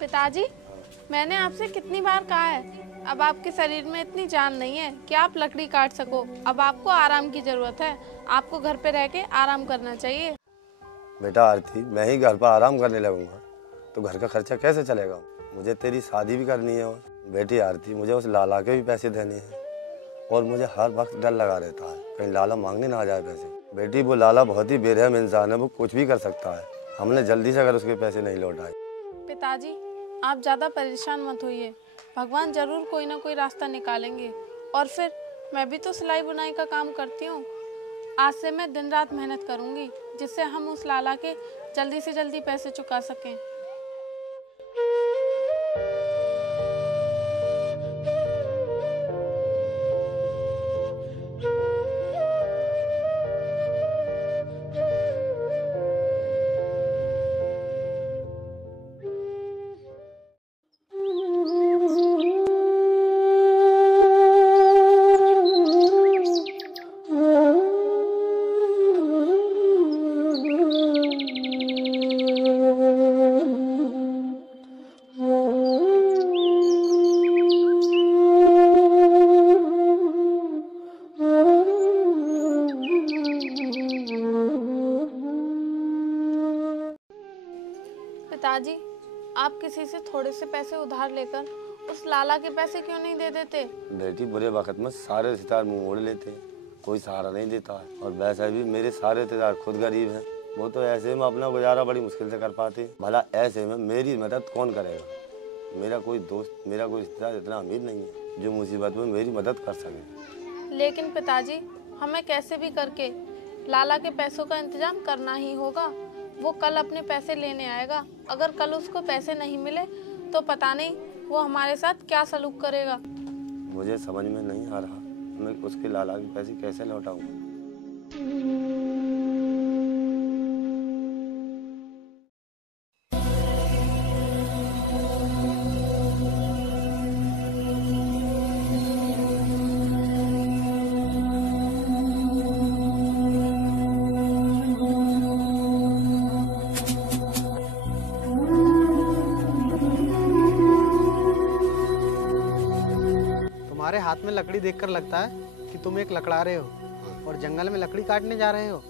पिताजी, मैंने आपसे कितनी बार कहा है, अब आपके शरीर में इतनी जान नहीं है कि आप लकड़ी काट सको। अब आपको आराम की जरूरत है, आपको घर पे रह के आराम करना चाहिए। बेटा आरती, मैं ही घर पर आराम करने लगूंगा तो घर का खर्चा कैसे चलेगा? मुझे तेरी शादी भी करनी है और बेटी आरती, मुझे उस लाला के भी पैसे देने हैं और मुझे हर वक्त डर लगा रहता है कहीं लाला मांगने ना आ जाए पैसे। बेटी, वो लाला बहुत ही बेरहम इंसान है, वो कुछ भी कर सकता है। हमने जल्दी से अगर उसके पैसे नहीं लौटाए। पिताजी, आप ज़्यादा परेशान मत होइए, भगवान जरूर कोई ना कोई रास्ता निकालेंगे। और फिर मैं भी तो सिलाई बुनाई का काम करती हूँ। आज से मैं दिन रात मेहनत करूँगी जिससे हम उस लाला के जल्दी से जल्दी पैसे चुका सकें। पिताजी, आप किसी से थोड़े से पैसे उधार लेकर उस लाला के पैसे क्यों नहीं दे देते? बेटी, बुरे वक्त में सारे रिश्तेदार मुंह मोड़ लेते हैं, कोई सहारा नहीं देता है। और वैसे भी मेरे सारे रिश्तेदार खुद गरीब हैं, वो तो ऐसे में अपना गुजारा बड़ी मुश्किल से कर पाते हैं। भला ऐसे में मेरी मदद कौन करेगा? मेरा कोई दोस्त, मेरा कोई रिश्तेदार इतना अमीर नहीं है जो मुसीबत में मेरी मदद कर सके। लेकिन पिताजी, हमें कैसे भी करके लाला के पैसों का इंतजाम करना ही होगा। वो कल अपने पैसे लेने आएगा। अगर कल उसको पैसे नहीं मिले तो पता नहीं वो हमारे साथ क्या सलूक करेगा। मुझे समझ में नहीं आ रहा मैं उसके लाला के पैसे कैसे लौटाऊंगा। तुम्हारे हाथ में लकड़ी देखकर लगता है कि तुम एक लकड़ारे हो और जंगल में लकड़ी काटने जा रहे हो।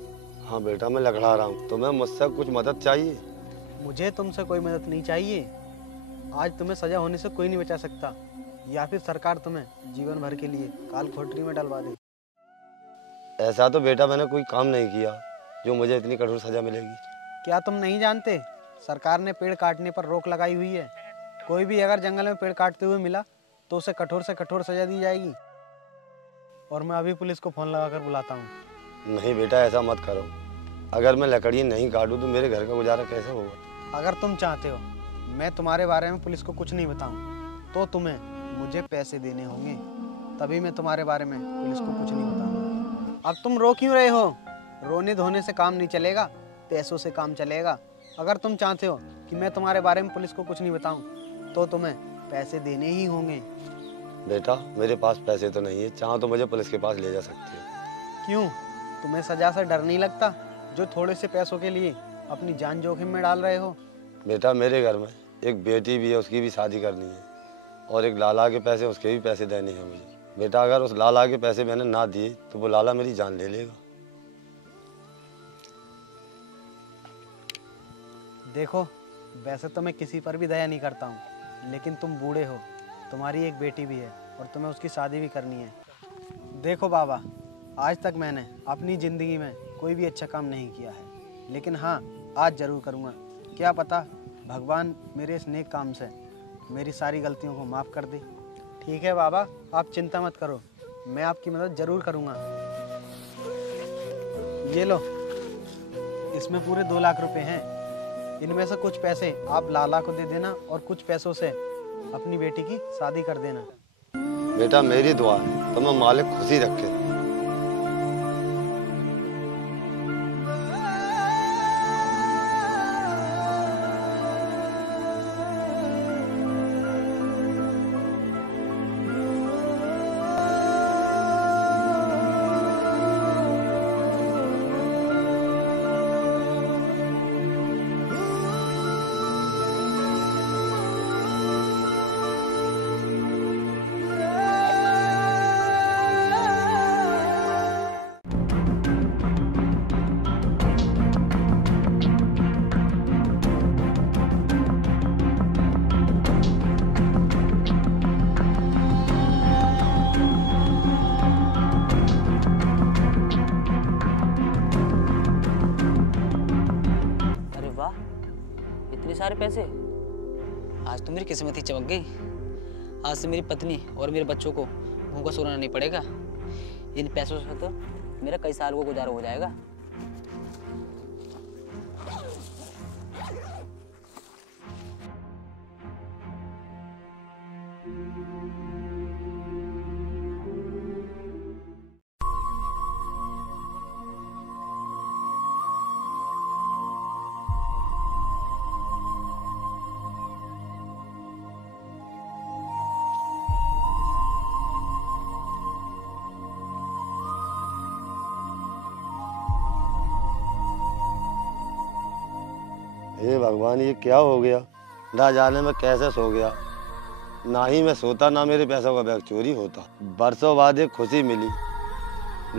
हाँ बेटा, मैं लकड़ा रहा हूँ। तुम्हें मुझसे कुछ मदद चाहिए? मुझे तुमसे कोई मदद नहीं चाहिए। आज तुम्हें सजा होने से कोई नहीं बचा सकता, या फिर सरकार तुम्हें जीवन भर के लिए काल कोठरी में डलवा दे। ऐसा तो बेटा मैंने कोई काम नहीं किया जो मुझे इतनी कठोर सजा मिलेगी। क्या तुम नहीं जानते, सरकार ने पेड़ काटने पर रोक लगाई हुई है। कोई भी अगर जंगल में पेड़ काटते हुए मिला तो उसे कठोर से कठोर सजा दी जाएगी। और मैं अभी पुलिस को फोन लगाकर बुलाता हूँ। नहीं बेटा, ऐसा मत करो। अगर मैं लकड़ी नहीं काटूं तो मेरे घर का गुजारा कैसे होगा? अगर तुम चाहते हो मैं तुम्हारे बारे में पुलिस को कुछ नहीं बताऊं तो तुम्हें मुझे पैसे देने होंगे, तभी मैं तुम्हारे बारे में पुलिस को कुछ नहीं बताऊंगा। अब तुम रो क्यों रहे हो? रोने धोने से काम नहीं चलेगा, पैसों से काम चलेगा। अगर तुम चाहते हो कि मैं तुम्हारे बारे में पुलिस को कुछ नहीं बताऊं तो तुम्हें पैसे देने ही होंगे। बेटा, मेरे पास पैसे तो नहीं है, चाहो तो मुझे पुलिस के पास ले जा सकती हो। क्यों, तुम्हें सजा से डर नहीं लगता जो थोड़े से पैसों के लिए अपनी जान जोखिम में डाल रहे हो? बेटा, मेरे घर में एक बेटी भी है, उसकी भी शादी करनी है और एक लाला के पैसे, उसके भी पैसे देने हैं मुझे। बेटा, अगर उस लाला के पैसे मैंने ना दिए तो वो लाला मेरी जान ले लेगा। देखो, वैसे तो मैं किसी पर भी दया नहीं करता हूँ, लेकिन तुम बूढ़े हो, तुम्हारी एक बेटी भी है और तुम्हें उसकी शादी भी करनी है। देखो बाबा, आज तक मैंने अपनी ज़िंदगी में कोई भी अच्छा काम नहीं किया है, लेकिन हाँ, आज ज़रूर करूँगा। क्या पता भगवान मेरे इस नेक काम से मेरी सारी गलतियों को माफ़ कर दे। ठीक है बाबा, आप चिंता मत करो, मैं आपकी मदद ज़रूर करूँगा। ये लो, इसमें पूरे 2 लाख रुपए हैं। इनमें से कुछ पैसे आप लाला को दे देना और कुछ पैसों से अपनी बेटी की शादी कर देना। बेटा, मेरी दुआ है तुम्हें मालिक खुशी रखे। इतने सारे पैसे? आज तो मेरी किस्मत ही चमक गई। आज से मेरी पत्नी और मेरे बच्चों को भूखा सोना नहीं पड़ेगा। इन पैसों से तो मेरा कई साल को गुजारा हो जाएगा। हे भगवान, ये क्या हो गया? ना जाने मैं कैसे सो गया। ना ही मैं सोता, ना मेरे पैसों का बैग चोरी होता। बरसों बाद एक खुशी मिली,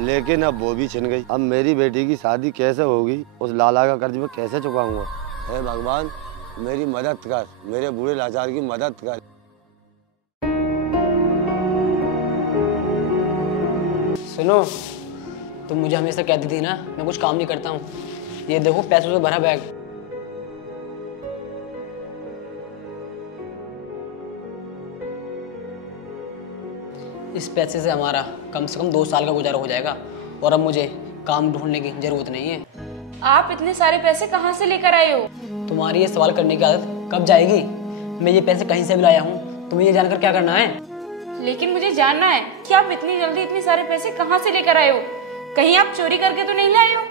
लेकिन अब वो भी छिन गई। अब मेरी बेटी की शादी कैसे होगी? उस लाला का कर्ज मैं कैसे चुकाऊंगा? हे भगवान, मेरी मदद कर, मेरे बूढ़े लाचार की मदद कर। सुनो, तुम मुझे हमेशा कहती थी ना मैं कुछ काम नहीं करता हूँ। ये देखो पैसों से भरा बैग। इस पैसे से हमारा कम से कम 2 साल का गुजारा हो जाएगा और अब मुझे काम ढूंढने की जरूरत नहीं है। आप इतने सारे पैसे कहाँ से लेकर आए हो? तुम्हारी ये सवाल करने की आदत कब जाएगी? मैं ये पैसे कहीं से भी लाया हूँ, तुम्हें ये जानकर क्या करना है? लेकिन मुझे जानना है कि आप इतनी जल्दी इतने सारे पैसे कहाँ से लेकर आए हो? कहीं आप चोरी करके तो नहीं लाए हो?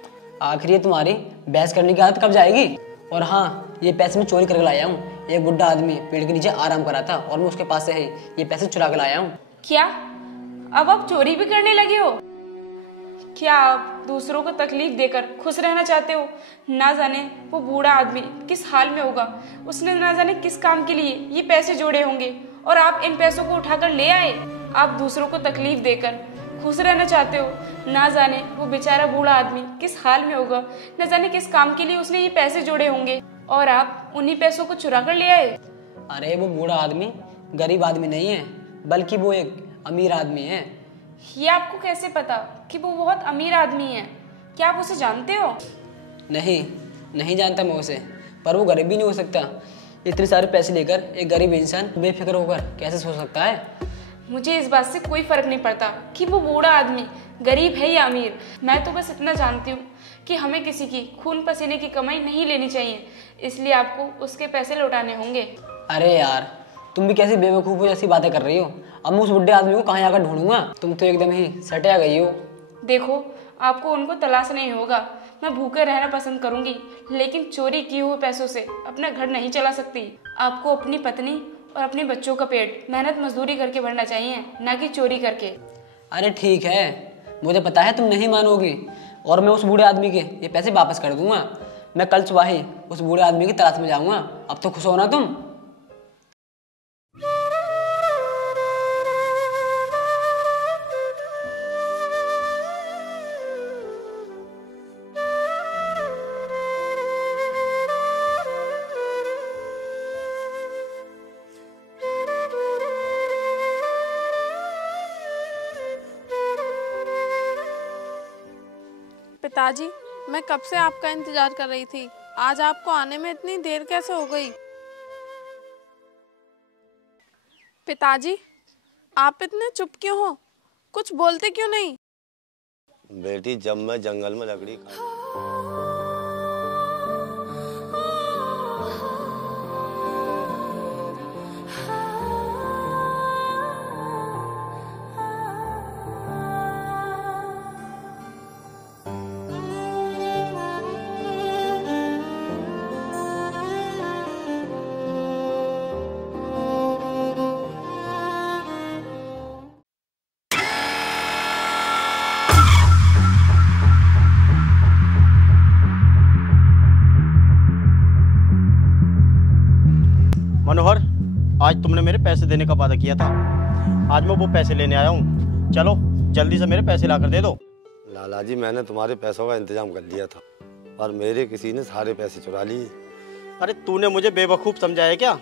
आखिर ये तुम्हारी बहस करने की आदत कब जाएगी? और हाँ, ये पैसे मैं चोरी करके लाया हूँ। एक बुढ़ा आदमी पेड़ के नीचे आराम कर रहा था और मैं उसके पास से ये पैसे चुरा के लाया हूँ। क्या अब आप चोरी भी करने लगे हो? क्या आप दूसरों को तकलीफ देकर खुश रहना चाहते हो? ना जाने वो बूढ़ा आदमी किस हाल में होगा। उसने ना जाने किस काम के लिए ये पैसे जोड़े होंगे और आप इन पैसों को उठाकर ले आए। आप दूसरों को तकलीफ देकर खुश रहना चाहते हो। ना जाने वो बेचारा बूढ़ा आदमी किस हाल में होगा। न जाने किस काम के लिए उसने ये पैसे जोड़े होंगे और आप उन्हीं पैसों को चुरा कर ले आए। अरे वो बूढ़ा आदमी गरीब आदमी नहीं है, बल्कि वो एक अमीर आदमी है। ये आपको कैसे पता कि वो बहुत अमीर आदमी है? क्या आप उसे जानते हो? नहीं जानता मैं उसे, पर वो गरीब भी नहीं हो सकता। इतने सारे पैसे लेकर एक गरीब इंसान बेफिक्र होकर कैसे सो सकता है? मुझे इस बात से कोई फर्क नहीं पड़ता कि वो बूढ़ा आदमी गरीब है या अमीर। मैं तो बस इतना जानती हूँ कि हमें किसी की खून पसीने की कमाई नहीं लेनी चाहिए, इसलिए आपको उसके पैसे लौटाने होंगे। अरे यार, तुम भी कैसी बेवकूफ़ जैसी बातें कर रही हो। अब मैं उस बुढ़े आदमी को कहाँ जाकर ढूंढूंगा? तुम तो एकदम ही सटिया गई हो। देखो, आपको उनको तलाश नहीं होगा। मैं भूखे रहना पसंद करूंगी, लेकिन चोरी किए हुए पैसों से अपना घर नहीं चला सकती। आपको अपनी पत्नी और अपने बच्चों का पेट मेहनत मजदूरी करके भरना चाहिए, ना कि चोरी करके। अरे ठीक है, मुझे पता है तुम नहीं मानोगी और मैं उस बूढ़े आदमी के ये पैसे वापस कर दूंगा। मैं कल सुबह ही उस बूढ़े आदमी की तलाश में जाऊंगा। अब तो खुश हो ना तुम? पिताजी, मैं कब से आपका इंतजार कर रही थी। आज आपको आने में इतनी देर कैसे हो गई? पिताजी, आप इतने चुप क्यों हो? कुछ बोलते क्यों नहीं? बेटी, जब मैं जंगल में लकड़ी मनोहर, आज तुमने मेरे पैसे देने का वादा किया था। आज मैं वो पैसे लेने आया हूँ। चलो जल्दी से मेरे पैसे लाकर दे दो। लाला जी, मैंने तुम्हारे पैसों का इंतजाम कर लिया था और मेरे किसी ने सारे पैसे चुरा लिए। अरे तूने मुझे बेवकूफ़ समझा है क्या?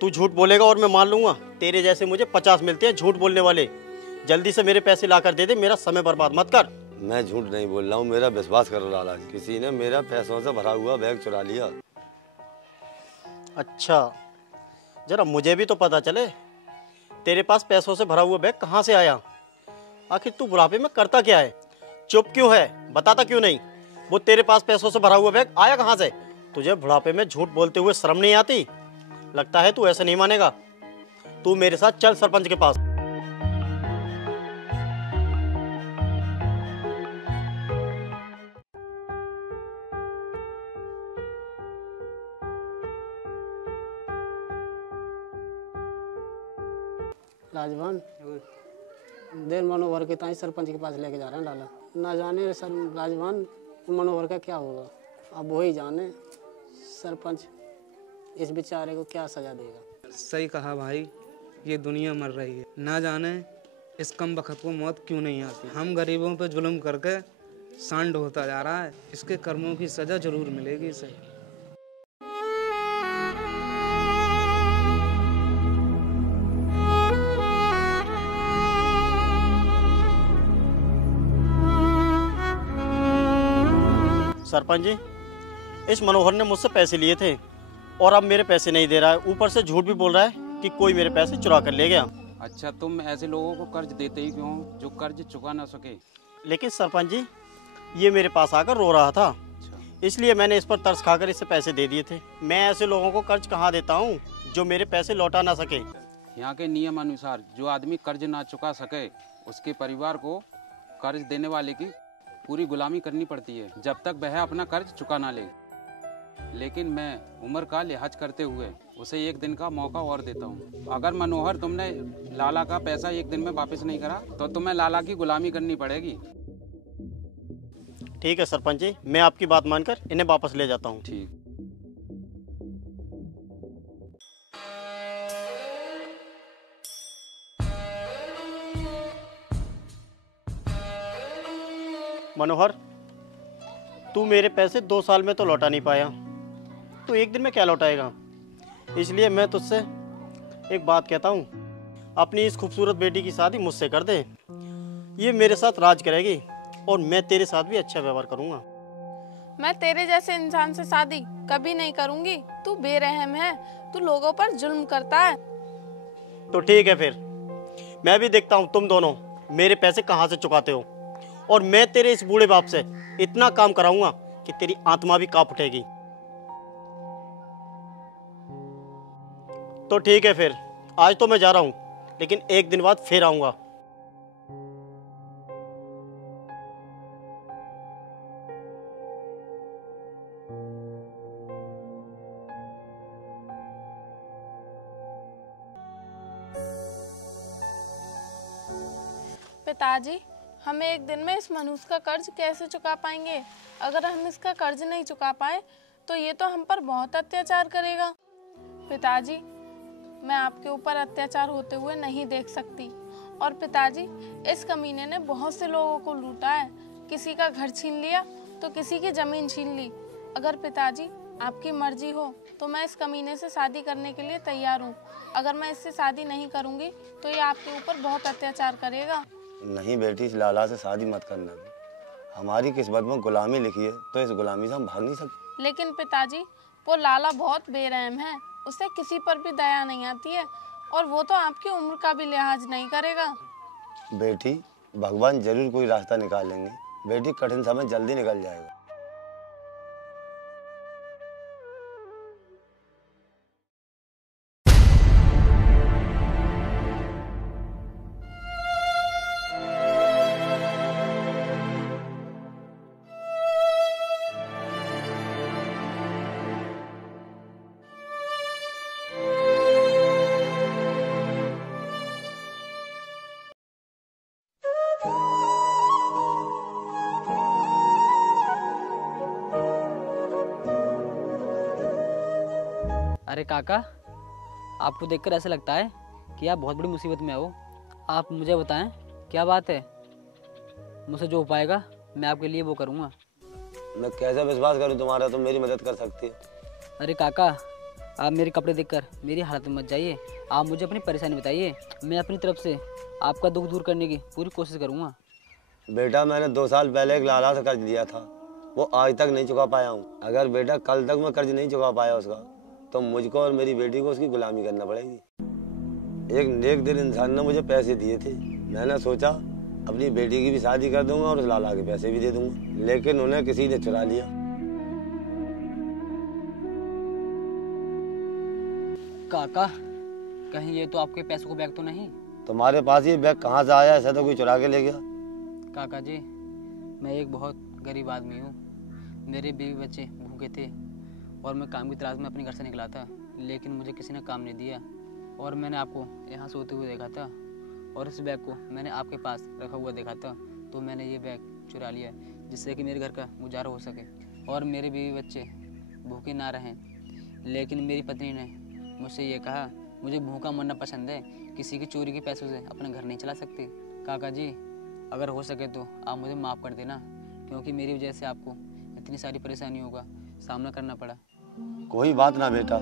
तू झूठ बोलेगा और मैं मान लूँगा? तेरे जैसे मुझे 50 मिलते हैं झूठ बोलने वाले। जल्दी से मेरे पैसे लाकर दे दे, मेरा समय बर्बाद मत कर। मैं झूठ नहीं बोल रहा हूँ, मेरा विश्वास करो लाला जी। किसी ने मेरा पैसों से भरा हुआ बैग चुरा लिया। अच्छा, जरा मुझे भी तो पता चले, तेरे पास पैसों से भरा हुआ बैग कहाँ से आया? आखिर तू बुढ़ापे में करता क्या है? चुप क्यों है? बताता क्यों नहीं? वो तेरे पास पैसों से भरा हुआ बैग आया कहाँ से? तुझे बुढ़ापे में झूठ बोलते हुए शर्म नहीं आती? लगता है तू ऐसे नहीं मानेगा। तू मेरे साथ चल सरपंच के पास। राजवान देर मनोहर के ताई सरपंच के पास लेके जा रहे हैं लाला। ना जाने सर राजवान मनोहर का क्या होगा, अब वही जाने सरपंच इस बेचारे को क्या सजा देगा। सही कहा भाई, ये दुनिया मर रही है, ना जाने इस कम बखत को मौत क्यों नहीं आती। हम गरीबों पे जुल्म करके सांड होता जा रहा है, इसके कर्मों की सजा जरूर मिलेगी इसे। सरपंच जी, इस मनोहर ने मुझसे पैसे लिए थे और अब मेरे पैसे नहीं दे रहा है, ऊपर से झूठ भी बोल रहा है कि कोई मेरे पैसे चुरा कर ले गया। अच्छा, तुम ऐसे लोगों को कर्ज देते ही क्यों जो कर्ज चुका ना सके? लेकिन सरपंच जी, ये मेरे पास आकर रो रहा था, इसलिए मैंने इस पर तरस खाकर इससे पैसे दे दिए थे। मैं ऐसे लोगों को कर्ज कहाँ देता हूँ जो मेरे पैसे लौटा ना सके। यहाँ के नियम अनुसार जो आदमी कर्ज ना चुका सके उसके परिवार को कर्ज देने वाले की पूरी गुलामी करनी पड़ती है जब तक वह अपना कर्ज चुका ना ले। लेकिन मैं उम्र का लिहाज करते हुए उसे एक दिन का मौका और देता हूँ। अगर मनोहर तुमने लाला का पैसा एक दिन में वापस नहीं करा तो तुम्हें लाला की गुलामी करनी पड़ेगी। ठीक है सरपंच जी, मैं आपकी बात मानकर इन्हें वापस ले जाता हूँ। ठीक। मनोहर, तू मेरे पैसे 2 साल में तो लौटा नहीं पाया, तो एक दिन में क्या लौटाएगा? इसलिए मैं तुझसे एक बात कहता हूँ, अपनी इस खूबसूरत बेटी की शादी मुझसे कर दे। ये मेरे साथ राज करेगी और मैं तेरे साथ भी अच्छा व्यवहार करूँगा। मैं तेरे जैसे इंसान से शादी कभी नहीं करूंगी। तू बेरहम है, तू लोगों पर जुल्म करता है। तो ठीक है, फिर मैं भी देखता हूँ तुम दोनों मेरे पैसे कहाँ से चुकाते हो, और मैं तेरे इस बूढ़े बाप से इतना काम कराऊंगा कि तेरी आत्मा भी कांप उठेगी। तो ठीक है, फिर आज तो मैं जा रहा हूं, लेकिन एक दिन बाद फिर आऊंगा। पिताजी, हम एक दिन में इस मनुष्य का कर्ज कैसे चुका पाएंगे? अगर हम इसका कर्ज नहीं चुका पाए तो ये तो हम पर बहुत अत्याचार करेगा। पिताजी, मैं आपके ऊपर अत्याचार होते हुए नहीं देख सकती। और पिताजी, इस कमीने ने बहुत से लोगों को लूटा है, किसी का घर छीन लिया तो किसी की ज़मीन छीन ली। अगर पिताजी आपकी मर्जी हो तो मैं इस कमीने से शादी करने के लिए तैयार हूँ। अगर मैं इससे शादी नहीं करूँगी तो ये आपके ऊपर बहुत अत्याचार करेगा। नहीं बेटी, इस लाला से शादी मत करना। हमारी किस्मत में गुलामी लिखी है, तो इस गुलामी से हम भाग नहीं सकते। लेकिन पिताजी, वो लाला बहुत बेरहम है, उसे किसी पर भी दया नहीं आती है, और वो तो आपकी उम्र का भी लिहाज नहीं करेगा। बेटी, भगवान जरूर कोई रास्ता निकालेंगे। बेटी, कठिन समय जल्दी निकल जाएगा। अरे काका, आपको देखकर ऐसा लगता है कि आप बहुत बड़ी मुसीबत में हो। आप मुझे बताएं क्या बात है? मुझसे जो हो पाएगा मैं आपके लिए वो करूँगा। मैं कैसे विश्वास करूं तुम्हारा? तुम मेरी मदद कर सकती है। अरे काका, आप मेरे कपड़े देखकर मेरी हालत में मत जाइए। आप मुझे अपनी परेशानी बताइए, मैं अपनी तरफ से आपका दुख दूर करने की पूरी कोशिश करूँगा। बेटा, मैंने 2 साल पहले एक लाला से कर्ज लिया था, वो आज तक नहीं चुका पाया हूँ। अगर बेटा कल तक मैं कर्ज नहीं चुका पाया उसका, तो मुझको और मेरी बेटी को उसकी गुलामी करना पड़ेगी। एक नेक दिल इंसान ने मुझे पैसे दिए थे, मैंने सोचा अपनी बेटी की भी शादी कर दूंगा और उस लाला के पैसे भी दे दूंगा, लेकिन उन्हें किसी ने चुरा लिया। काका, कहीं ये तो आपके पैसों का बैग तो नहीं? तुम्हारे पास ये बैग कहाँ से आया? ऐसा तो कोई चुरा के ले गया? काका जी, मैं एक बहुत गरीब आदमी हूँ। मेरे बीवी बच्चे भूखे थे और मैं काम की तलाश में अपने घर से निकला था, लेकिन मुझे किसी ने काम नहीं दिया और मैंने आपको यहाँ सोते हुए देखा था और इस बैग को मैंने आपके पास रखा हुआ देखा था, तो मैंने ये बैग चुरा लिया जिससे कि मेरे घर का गुजारा हो सके और मेरे बीवी बच्चे भूखे ना रहें। लेकिन मेरी पत्नी ने मुझसे ये कहा, मुझे भूखा मरना पसंद है, किसी की चोरी के पैसों से अपना घर नहीं चला सकते। काका जी, अगर हो सके तो आप मुझे माफ़ कर देना, क्योंकि मेरी वजह से आपको इतनी सारी परेशानियों का सामना करना पड़ा। कोई बात ना बेटा,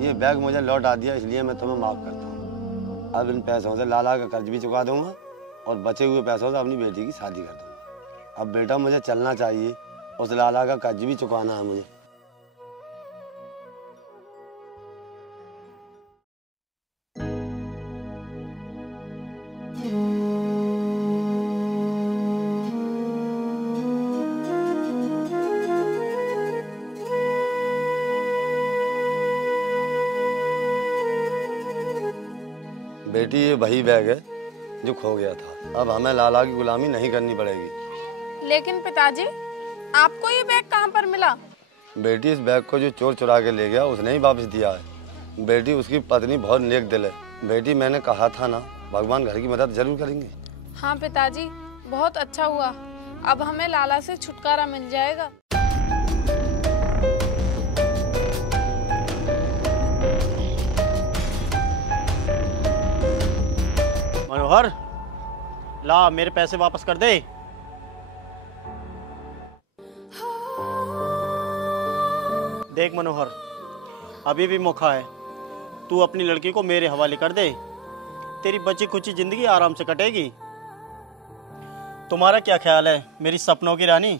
ये बैग मुझे लौटा दिया इसलिए मैं तुम्हें माफ़ करता हूँ। अब इन पैसों से लाला का कर्ज भी चुका दूंगा और बचे हुए पैसों से अपनी बेटी की शादी कर दूंगा। अब बेटा मुझे चलना चाहिए, उस लाला का कर्ज भी चुकाना है मुझे। बेटी, ये वही बैग है जो खो गया था। अब हमें लाला की गुलामी नहीं करनी पड़ेगी। लेकिन पिताजी, आपको ये बैग कहाँ पर मिला? बेटी, इस बैग को जो चोर चुरा के ले गया उसने ही वापस दिया है। बेटी, उसकी पत्नी बहुत नेक दिल है। बेटी, मैंने कहा था ना, भगवान घर की मदद जरूर करेंगे। हाँ पिताजी, बहुत अच्छा हुआ, अब हमें लाला से छुटकारा मिल जाएगा। मनोहर, ला मेरे पैसे वापस कर दे। देख मनोहर, अभी भी मौका है, तू अपनी लड़की को मेरे हवाले कर दे, तेरी बची खुची जिंदगी आराम से कटेगी। तुम्हारा क्या ख्याल है मेरी सपनों की रानी?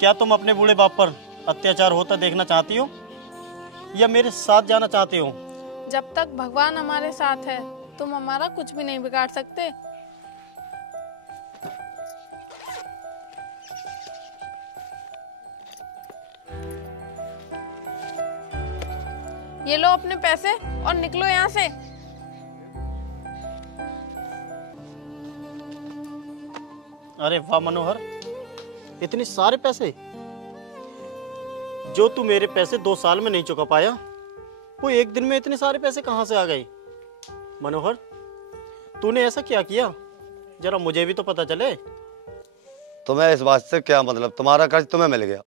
क्या तुम अपने बूढ़े बाप पर अत्याचार होता देखना चाहती हो या मेरे साथ जाना चाहती हो? जब तक भगवान हमारे साथ है, तुम हमारा कुछ भी नहीं बिगाड़ सकते। ये लो अपने पैसे और निकलो यहाँ से। अरे वाह मनोहर, इतने सारे पैसे! जो तू मेरे पैसे 2 साल में नहीं चुका पाया, वो एक दिन में इतने सारे पैसे कहाँ से आ गए? मनोहर, तूने ऐसा क्या किया? जरा मुझे भी तो पता चले। तुम्हें इस बात से क्या मतलब? तुम्हारा कर्ज तुम्हें मिल गया।